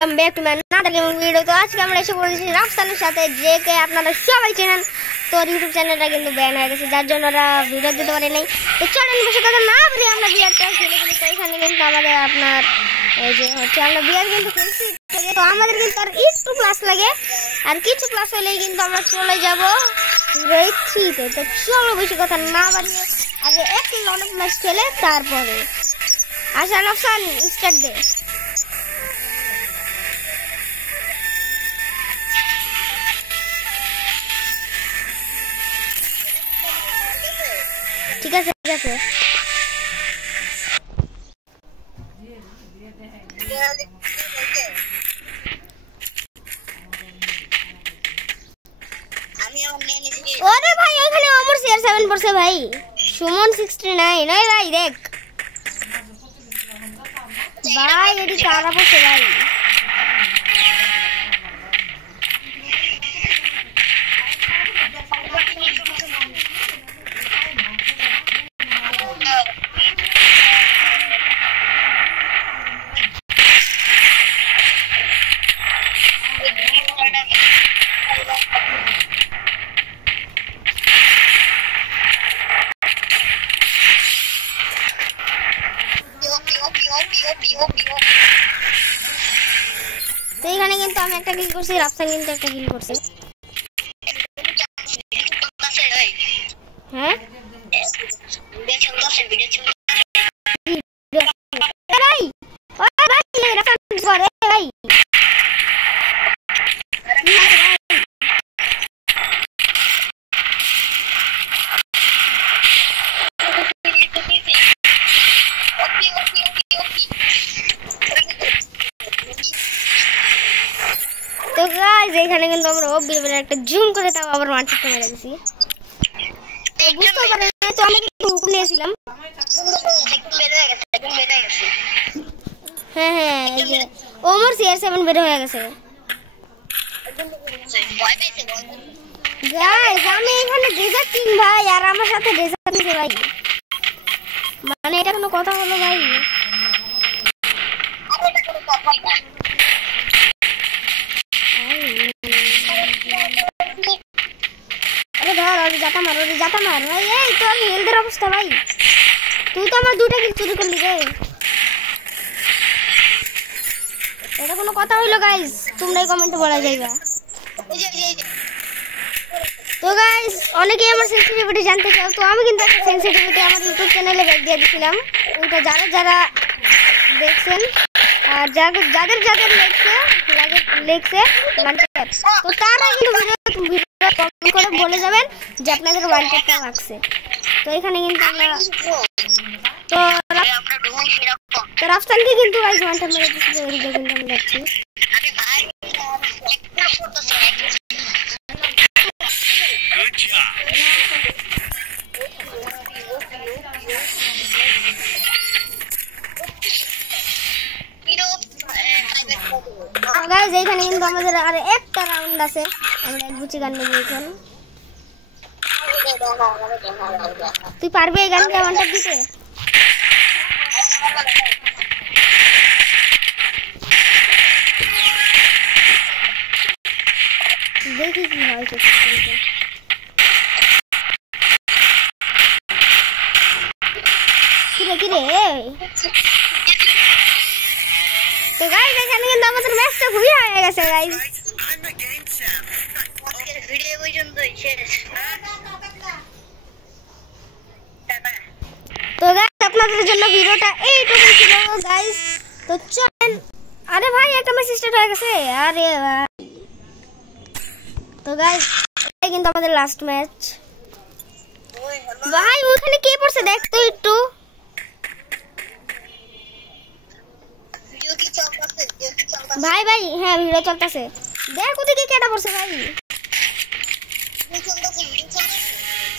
Welcome back to my another video. तो आज के আমরা এসে পড়েছি রাফসানের সাথে, যে কে আপনারা সবাই চেনেন। তো ইউটিউব চ্যানেলটা কিন্তু ব্যান হয়ে গেছে, যার জন্য ওরা ভিডিও দিতে পারে নাই। তো চলেন বেশি কথা না বলে আমরা বিয়ারটা খেলে ফেলি। তো এখানে কিন্তু আমাদের আপনার এই যে হচ্ছে আমরা বিয়ার কিন্তু খেলছি। তো আমাদের কিন্তু আর একটু ক্লাস লাগে, আর কিছু ক্লাস হলেই কিন্তু আমরা চলে যাব গ্রেড 3 তে। তো চলো বেশি কথা না বাড়িয়ে আগে এক লড়ক ম্যাচ খেলে তারপরে আচ্ছা রাফসান স্টার্ট দে। ঠিক আছে ঠিক আছে। ওরে ভাই এখানে ওমর CR7 পড়ছে ভাই, সুমন 69। নয় ভাই দেখ ভাই এটি কারা পড়ছে ভাই। তো এখানে কিন্তু আমি একটা কিল করছি, রাফসান কিন্তু একটা কিল করছে। হ্যাঁ ভাই ওই ভাই রাফসান করে ভাই। তো গাইস এখানে কিন্তু আমরা ওবিএল একটা জুম করে তাও আবার ওয়ান শট মেরে দিয়েছি। বুঝতে পারেন তো আমি কিন্তু হুকুম নিয়েছিলাম। হ্যাঁ হ্যাঁ এই যে ওমর CR7 বের হয়ে গেছে। গাইস আমি এখানে ডেজার্ট কিং ভাই, আর আমার সাথে ডেজার্ট নিছে ভাই, মানে এটা কোনো কথা হলো ভাই? আরে ধর ওরে জাতা মার ভাই। এই তো আমি হেলদের অবস্থা ভাই, তুই তো আমার দুটো কিল চুরি করলি রে, এটা কোনো কথা হইলো গাইস? তোমরাই কমেন্টে বলা যাইবা। তো গাইস অনেকেই আমার সেনসিটিভিটি জানতে চাও, তো আমি কিন্তু একটা সেনসিটিভিটি আমার ইউটিউব চ্যানেলে ব্যাক দিয়ে দিয়েছিলাম। ওইটা যারা দেখছেন আর যাদের লেখছে তো তারা কিন্তু ভিডিও কমেন্ট করে বলে যাবেন যে আপনাদের ওয়ান ট্যাপটা লাগছে। তো এখানে কিন্তু আমরা তো রাফসানকে কিন্তু গাইস ওয়ান ট্যাপ মেরে দিচ্ছি। তো কিন্তু আমি যাচ্ছি। গাইস এইখানে কিন্তু আমাদের আর একটা রাউন্ড আছে, আমরা এক গুচি গান নেব এখন। তুই পারবে এই গানটা ওয়ান ট্যাপ দিতে? দেখি কি হয়। কিরে তো গাইস এখানে কিন্তু আমাদের ম্যাচটা খুবই হয়ে গেছে গাইস। তো গাইস আপনাদের জন্য ভিডিওটা এইটুকুই ছিল গাইস। তো চলেন। আরে ভাই একটা ম্যাচ স্টার্ট হয়ে গেছে। আরে ভাই তো গাইস এটা কিন্তু আমাদের লাস্ট ম্যাচ ভাই। ওখানে কে পড়ছে দেখ তো একটু। ভাই ভাই হ্যাঁ ভিডিও চলতেছে, দেখ ওদিকে কেটা পড়ছে ভাই।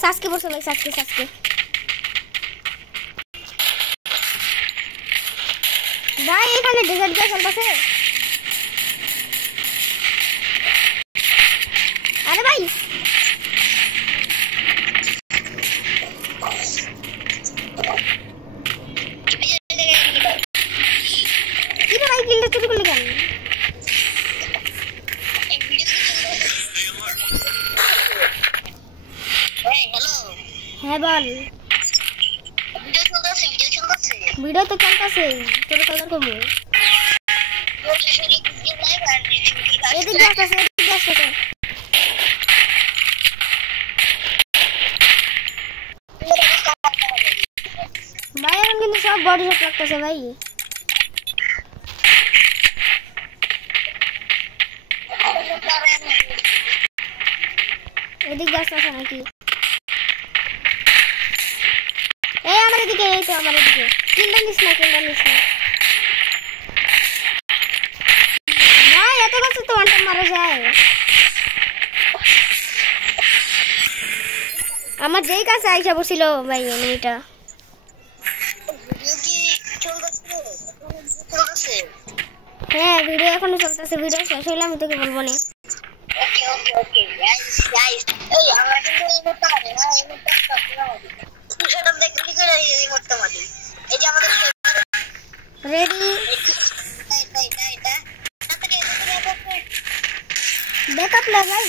সাসকে পড়ছে ভাই, সাসকে ভাই এখানে ডেজার্ট দিয়ে চলতেছে। আরে ভাই কিরে ভাই কিলটা চুরি করলি কেন? হ্যাঁ বল। ভিডিও তো চলতেছে, তোর কলর করবো। এদিকে আসতেছে, এদিকে আসতেছে। ভাই এখন কিন্তু সব বডি শট লাগতেছে ভাই। এদিকে আসতেছে নাকি? এই আমার এদিকে, এই তো আমার এদিকে। কিলটা নিস না, কিলটা নিস না ভাই, এত কাছে তো ওয়ানটা মারা যায়। আমার যেই কাছে আইসা বসছিল ভাই এনিমিটা। হ্যাঁ ভিডিও এখনো চলতেছে, ভিডিও শেষ হইলে আমি তোকে বলবো না। রেডি ব্যাকআপ লে ভাই।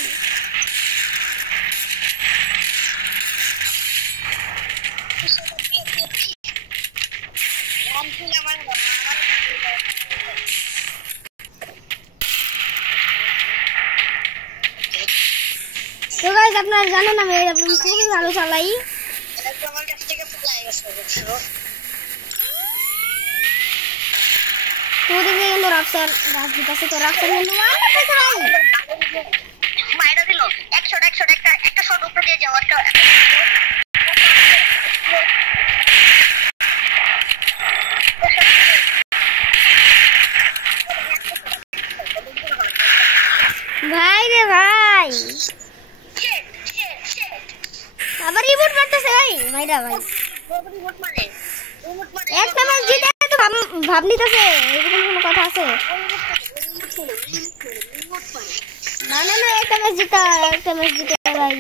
তো গাইস আপনারা জানেন আমি এরকম খুবই ভালো চালাই। তোদের কিন্তু রাফসার গাছ দিতেছে, তো রাফসার কিন্তু মাইরা দিল 100 একটা শট উপরে দিয়ে যাও। একটা ভাই রে ভাই আবার রিমোট মারতেছে ভাই। ভাইরা ভাই একটা ম্যাচ জিতে তো ভাব নিতেছে, এরকম কোনো কথা আছে? না না না, একটা ম্যাচ জিতে ভাই।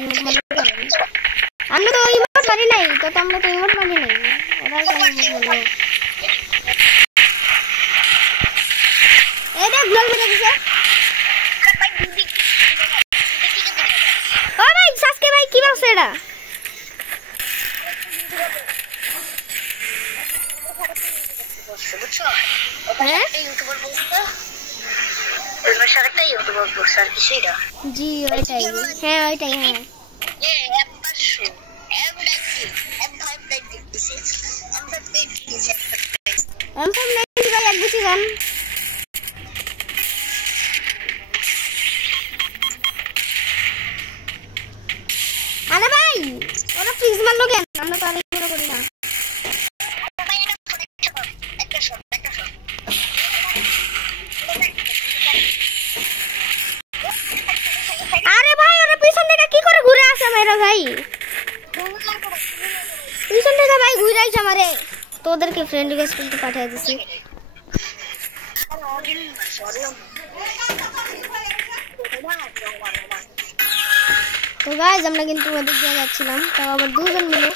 আমরা তো ইমোট মারি নাই, তো আমরা তো ইমোট মারি নাই। ওরা কেন বললো? এই দেখ গোল মেরে দিছে। ও ভাই সাসকে ভাই কি বলছ এটা? জি ওইটাই, হ্যাঁ ওইটাই, হ্যাঁ আরে ভাই ওরা ফ্রিজ মারলো কেন? আমরা তো আরেকটু করি না। আরে ভাই ওরা পিছন থেকে কি করে ঘুরে আসে মেরা ভাই? পিছন থেকে ভাই ঘুরে আসে আমারে। তোদেরকে ফ্রেন্ড রিকোয়েস্ট করতে পাঠিয়ে দিছি। তো গাইস আমরা কিন্তু ওদিক দিয়ে যাচ্ছিলাম, তাও আবার দুজন মিলে।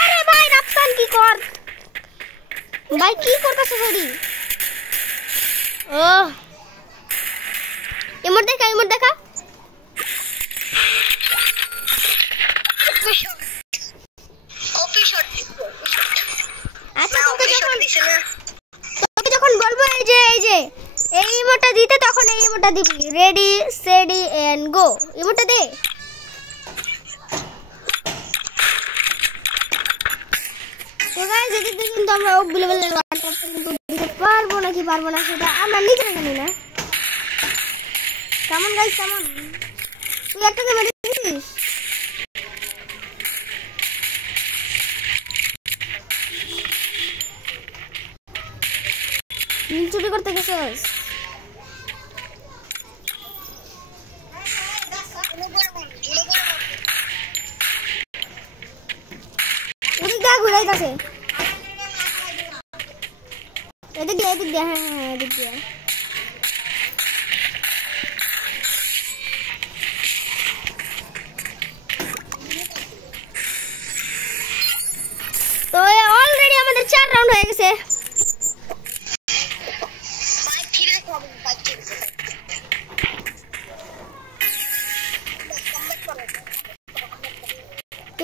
আরে ভাই রাফসান কি কর ভাই, কি করতেছ? সরি ও ইমোট দেখা, ইমোট দেখা। আচ্ছা তোকে যখন বলবো এই যে এই ইমোটটা দিতে, তখন এই ইমোটটা দিবি। রেডি সেডি এন্ড গো, ইমোটটা দে। তো গাইস এদিক দিয়ে কিন্তু আমরা অ্যাভেলেবল কিন্তু দিতে পারবো নাকি পারবো না সেটা আমরা নিজেরা জানি না। কেমন গাইস কেমন? তুই একটাকে মেরে দিছিস? চুরি করতে গেছিস? ওদিক দিয়ে ঘুরাইতেছে, এদিক দিয়ে, এদিক দিয়ে, হ্যাঁ হ্যাঁ এদিক দিয়ে।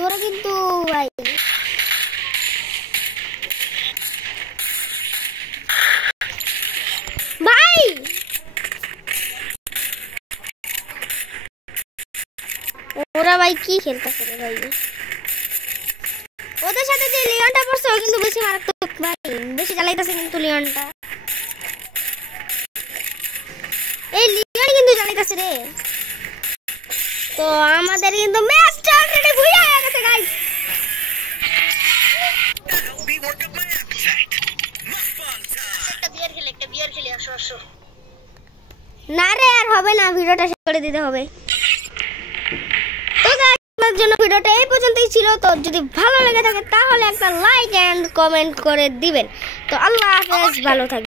ওরা কিন্তু ভাই ভাই ওরা ভাই কি খেলতেছে রে ভাই ওদের সাথে যে লিওনটা পড়ছে ও কিন্তু বেশি মারাত্মক ভাই বেশি জ্বালাইতেছে কিন্তু লিওনটা এই লিওন কিন্তু জ্বালাইতেছে রে তো আমাদের কিন্তু ম্যাচটা অলরেডি বুঝা হয়ে গেছে গাইস একটা বিয়ার খেলে আসো আসো না রে আর হবে না ভিডিওটা শেষ করে দিতে হবে তো গাইস আপনাদের জন্য ভিডিওটা এই পর্যন্তই ছিল তো যদি ভালো লেগে থাকে তাহলে একটা লাইক এন্ড কমেন্ট করে দিবেন তো আল্লাহ হাফেজ ভালো থাকবেন